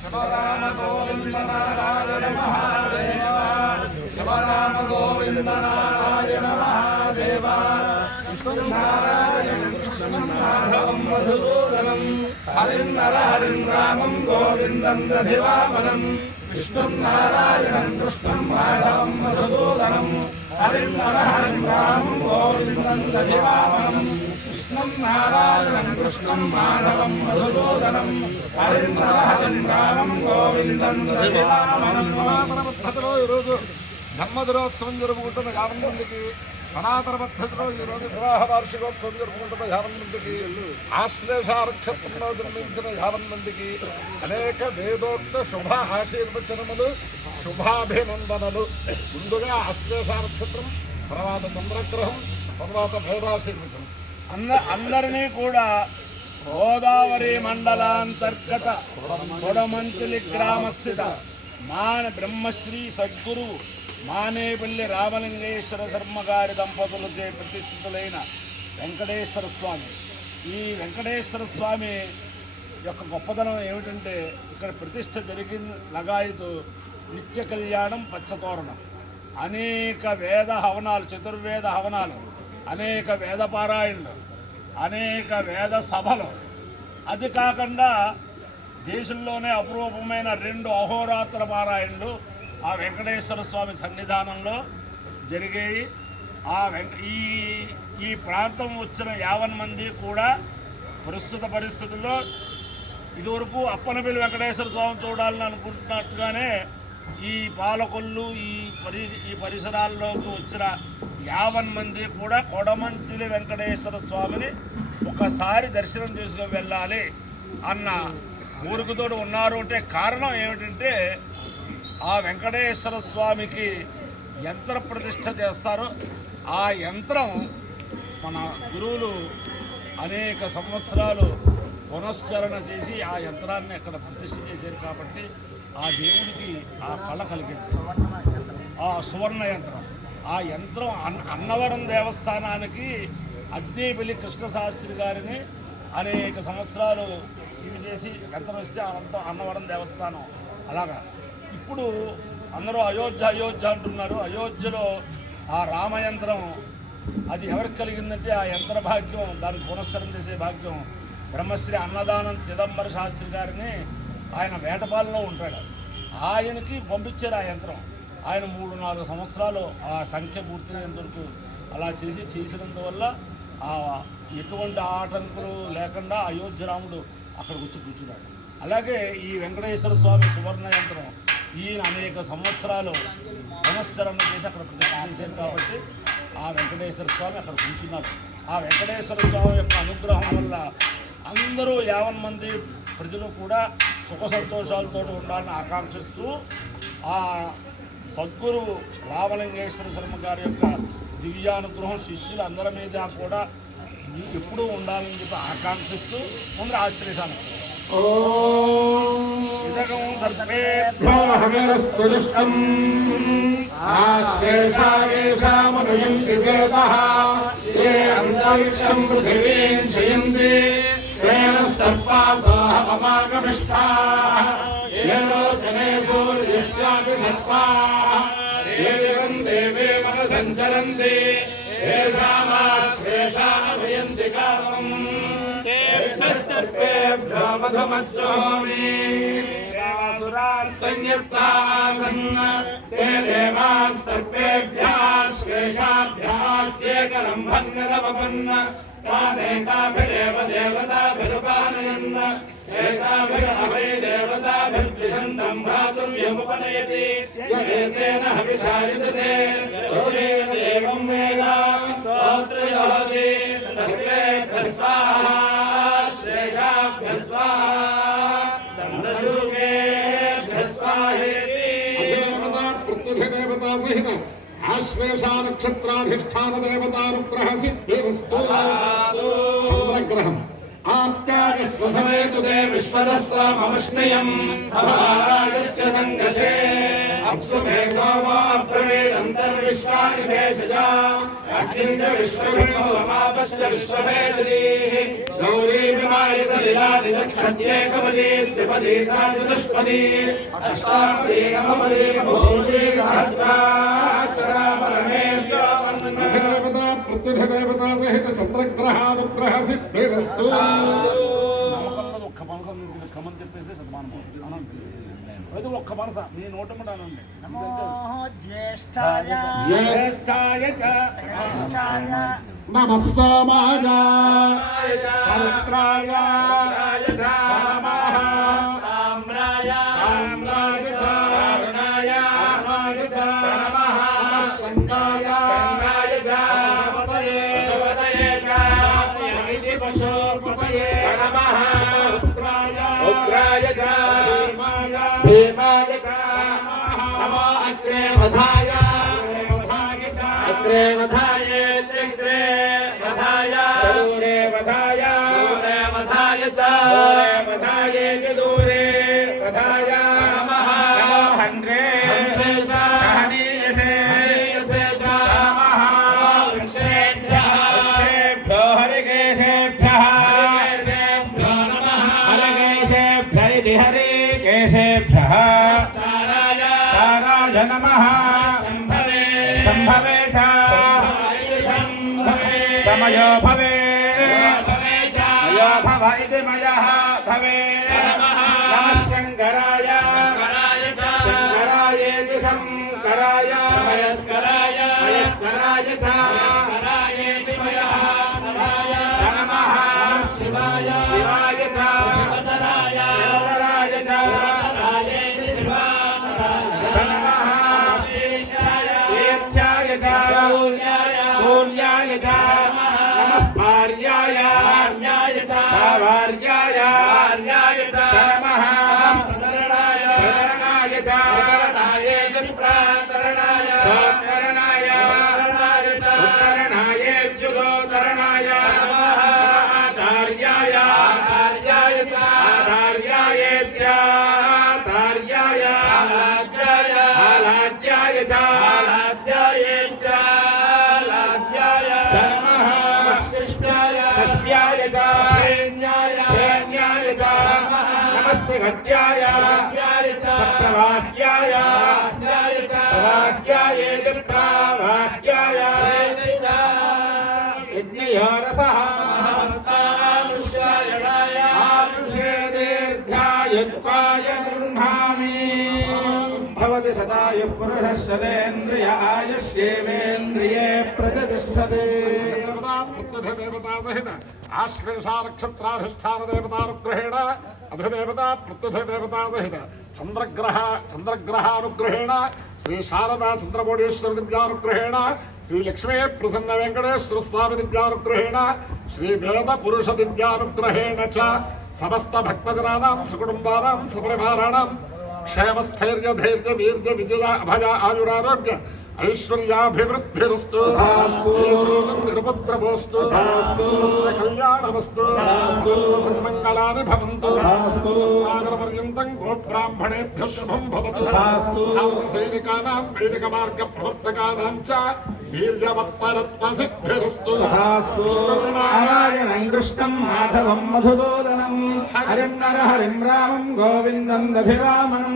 శివరామ గోవింద నారాయణ మహాదేవ శివరామ గోవింద నారాయణ మహాదేవ నారాయణ కృష్ణమాధవం మధుసూదనం హరిం నర హరిం రామం గోవిందం దధివామనం విష్ణుం నారాయణం కృష్ణం మాధవం మధుసూదనం హరిం నర హరిం రామం గోవిందం దధివామనం విష్ణుం నారాయణం కృష్ణం మాధవం మధుసూదనం హరిం నర హరిం రామం గోవిందం దధివామనం. ఈరోజు ధర్మదినోత్సవం జరుపుకుంటున్న 50 మందికి, సనాతన పద్ధతిలో ఈరోజు వివాహ వార్షికోత్సవం జరుపుకుంటున్న 50 మందికి, ఆశ్లేష నక్షత్రంలో జన్మించిన 50 మందికి అనేక వేదోక్త శుభ ఆశీర్వచనములు, శుభాభినందనలు. ముందుగా ఆశ్లేష నక్షత్రం, తర్వాత చంద్రగ్రహం, తర్వాత వేదాశీర్వచనం. అందరినీ కూడా గోదావరి మండలాంతర్గత కొడమంచిలి గ్రామస్థిత మాన బ్రహ్మశ్రీ సద్గురు మానేపల్లి రామలింగేశ్వర శర్మ గారి దంపతులచే ప్రతిష్ఠితులైన వెంకటేశ్వర స్వామి. ఈ వెంకటేశ్వర స్వామి యొక్క గొప్పదనం ఏమిటంటే, ఇక్కడ ప్రతిష్ఠ జరిగిన లగాయతు నిత్య కళ్యాణం, పచ్చతోరణం, అనేక వేద హవనాలు, చతుర్వేద హవనాలు, అనేక వేద పారాయణలు, అనేక వేద సభలు. అది కాకుండా దేశంలోనే అపురూపమైన 2 అహోరాత్ర పారాయణలు ఆ వెంకటేశ్వర స్వామి సన్నిధానంలో జరిగాయి. ఈ ప్రాంతం వచ్చిన 50 మంది కూడా ప్రస్తుత పరిస్థితుల్లో ఇదివరకు అప్పనపల్లి వెంకటేశ్వర స్వామి చూడాలని అనుకుంటున్నట్టుగానే ఈ పాలకొల్లు ఈ పరిసరాల్లోకి వచ్చిన 50 మంది కూడా కొడమంచిలి వెంకటేశ్వర స్వామిని ఒకసారి దర్శనం చేసుకుని వెళ్ళాలి అన్న ఊరుకుతోడు ఉన్నారు. అంటే కారణం ఏమిటంటే, ఆ వెంకటేశ్వర స్వామికి యంత్ర ప్రతిష్ఠ చేస్తారు. ఆ యంత్రం మన గురువులు అనేక సంవత్సరాలు పునశ్చరణ చేసి ఆ యంత్రాన్ని అక్కడ ప్రతిష్ఠ చేశారు. కాబట్టి ఆ దేవుడికి ఆ కళ కలిగింది. ఆ సువర్ణ యంత్రం, ఆ యంత్రం అన్నవరం దేవస్థానానికి అద్దేపల్లి కృష్ణశాస్త్రి గారిని అనేక సంవత్సరాలు ఇవి చేసి యంత్రం ఇస్తే అన్నవరం దేవస్థానం. అలాగా ఇప్పుడు అందరూ అయోధ్య అంటున్నారు. అయోధ్యలో ఆ రామయంత్రం అది ఎవరికి కలిగిందంటే, ఆ యంత్ర భాగ్యం, దానికి పునశ్చరణ చేసే భాగ్యం బ్రహ్మశ్రీ అన్నదానం చిదంబర శాస్త్రి గారిని, ఆయన వేటపాలలో ఉంటాడు, ఆయనకి పంపించారు ఆ యంత్రం. ఆయన 3-4 సంవత్సరాలు ఆ సంఖ్య పూర్తయ్యేంత వరకు అలా చేసినందువల్ల ఎటువంటి ఆటంకులు లేకుండా అయోధ్య రాముడు అక్కడికి వచ్చి కూర్చున్నాడు. అలాగే ఈ వెంకటేశ్వర స్వామి సువర్ణ యంత్రం ఈయన అనేక సంవత్సరాలు పునశ్చరణ చేసి అక్కడ ప్రతిష్ఠ చేశారు. కాబట్టి ఆ వెంకటేశ్వర స్వామి అక్కడ కూర్చున్నారు. ఆ వెంకటేశ్వర స్వామి యొక్క అనుగ్రహం వల్ల అందరూ 50 మంది ప్రజలు కూడా సుఖ సంతోషాలతో ఉండాలని ఆకాంక్షిస్తూ ఆ సద్గురు రామలింగేశ్వర శర్మ గారి యొక్క దివ్యానుగ్రహం శిష్యులు అందరి మీద కూడా ఎప్పుడూ ఉండాలని చెప్పి ఆకాంక్షిస్తూ ముందు ఆశ్రయిస్తాను. సంచరంతి మధుమచ్చోమి సంయుక్తాసన్న తే దేవా సర్పేభ్యः శ్వేషాభ్యాచ్యేకరం భంగరవపన్న తానేతాభిరేవ దేవతాభిరుపానయన్న ఏతాభిరహవై దేవతాభిర్దిశంతం భ్రాతుర్యముపనయతి ఏతేన హవిషాయుధతే యోగేన దేవం వేద స్తోత్రయోతి సర్వేభ్యः స్వాహా శ్రేషాభ్యः స్వాహా దందశూకేభ్యः స్వాహేతి. ప్రత్యధిదేవతా సహిత ఆశ్లేషా నక్షత్రాధిష్టాన దేవతానుగ్రహ సిద్ధిరస్తు. చంద్రగ్రహం, ఆ महात्म्यागस्य समेतु ते विश्वदस्सामवष्णयम् अभाराजस्य सङ्गते अप्सु मे सोमो अब्रवीदन्तर्विश्वानि भेषजा अग्निञ्च विश्वविभवमापश्च विश्वभेषदीः गौरी विमाय सलिलानि दक्षण्येकपदी त्रिपदी सा चतुष्पदी अष्टापदी नवपदी बहुषी सहस्राक्षरा परमेभ्यो वन्दना प्रत्यधिदेवता सहित चंद्रग्रहानुग्रह सिद्धिरस्तु ఒక్క మనస నుంచి ఖమ్మని చెప్పేసి శతమానం అది ఒక్క మనస నీ నోట అనండి నమో జ్యేష్ఠాయ జ్యేష్ఠాయ చ నమః సోమాయ చరిత్రాయ చ నమః తామ్రాయ చ చరణాయ చ నమః సంగాయ पशुपतये नमः उग्राय च भीमाय च नमो अग्रे वधाय अग्रे वधायेत्रिग्रे वधाय दूरे वधाय च दूरे वधायेति दूरे वधाय नमः नमो हन्त्रे च हनीयसे च नमः वृक्षेभ्यः हरिकेशेभ्यः ताराय नमः शम्भवे च समयो भवे मयो भव इति मयः भवे नमः शङ्कराय शङ्करायेति शङ्कराय मयस्कराय च नमः शिवाय च पूर्याय च नमः पार्याय सावार्याय च नमः प्रतरणाय च सोत्तरणाय उत्तरणायेत्युदोत्तरणाय आधार्याय आधार्यायेत्याधार्याय आलाद्याय च षष्ट्याय च प्रेण्याय च नमस्य गत्याय सप्रवाह्याय प्रवाह्यायेति प्रावाह्याय यज्ञयो रसः आयुषे दीर्घाय त्वाय गृह्णामि भवति शतायुः पुरुषः शतेन्द्रिय आयुष्येवेन्द्रिये प्रतिष्ठते देवता सहित आश्लेषा नक्षत्राधिष्ठान देवतानुग्रहेण अधिदेवता प्रत्यधिदेवता सहित चंद्रग्रहानुग्रहेण श्री शारदा चंद्रमौळीश्वर दिव्यानुग्रहेण श्री लक्ष्मी प्रसन्न वेंकटेश्वर स्वामी दिव्यानुग्रहेण श्री वेद पुरुष दिव्यानुग्रहेण च समस्त भक्तजनानां सुकुटुम्बानां सपरिवाराणां क्षेमस्थैर्य धैर्य वीर्य विजय अभय आयुरारोग्य ऐश्वर्याभिवृद्धिरस्तु निरुपद्रवोस्तु कल्याणमस्तु सन्मङ्गलानि भवन्तु सागरपर्यन्तं गोब्राह्मणेभ्यः शुभं भवतु सैनिकानां वैदिकमार्गप्रवर्तकानां च वीर्यवत्तरत्वसिद्धिरस्तु नारायणं कृष्णं माधवं मधुसूदनं हरिं नरहरिं रामं गोविन्दं दधिवामनम्